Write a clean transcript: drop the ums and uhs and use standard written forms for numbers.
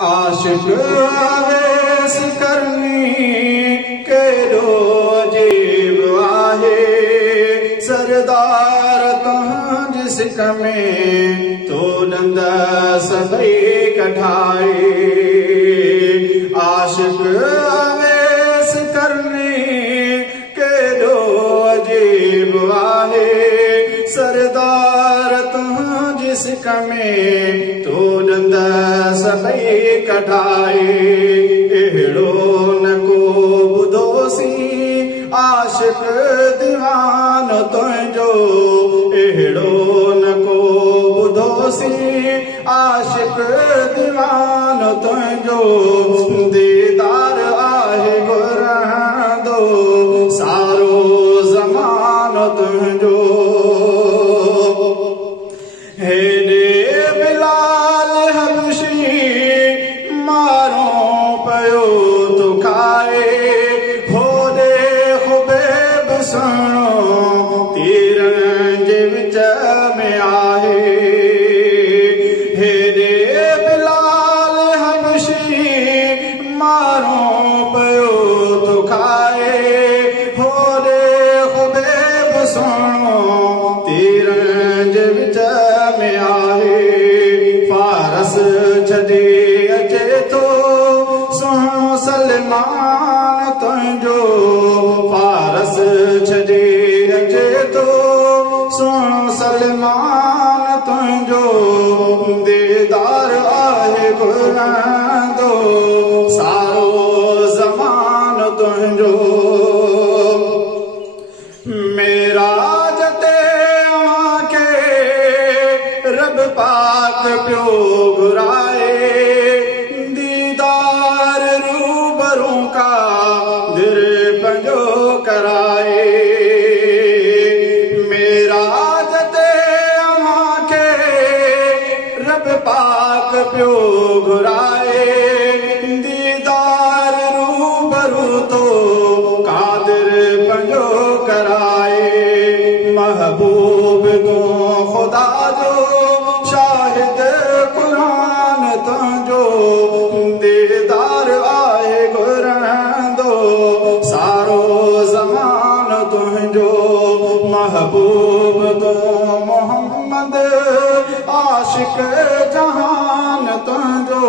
आशिक अवेस करनी केॾो अजीब आहे सरदार तुंहिंजी सिक में तो ॾंद सभई कढाए आशिक अवेस करनी केॾो अजीब आहे सरदार तुंहिंजी सिक में तो ॾंद सभई कढाए अहिड़ो न को ॿुधोसी आशिक दीवानो तुंहिंजो अहिड़ो न को ॿुधोसी आशिक दीवानो तुंहिंजो दीदार आहे घुरंदो सारो ज़मानो तुंहिंजो हेॾे बिलाल हबशी मारो पियो तो खाए होॾे ख़ुबैब सुहिणो तीरनि जे विच में आहे हेॾे बिलाल हबशी मारो पियो तो खाए होॾे ख़ुबैब सुहिणो तीरनि जे विच में आहे फारस छॾे अचे थो सुहिणो सलमान तुंहिंजो फारस छॾे अचे थो सुहिणो सलमान तुंहिंजो दीदार आहे घुरंदो सारो ज़मानो तुंहिंजो मेराज ते रब पाक पियो घुराए दीदार रूबरू का दिल पंजो कराए मेराज ते अव्हांखे रब पाक पियो घुराए दीदार रूबरू तो कादिर पंजो कराए महबूब तो खुदा जो शाहिद कुरान तुंहिंजो दीदार आहे घुरंदो सारो ज़मानो तुंहिंजो महबूब तो मोहम्मद आशिक जहान तुंहिंजो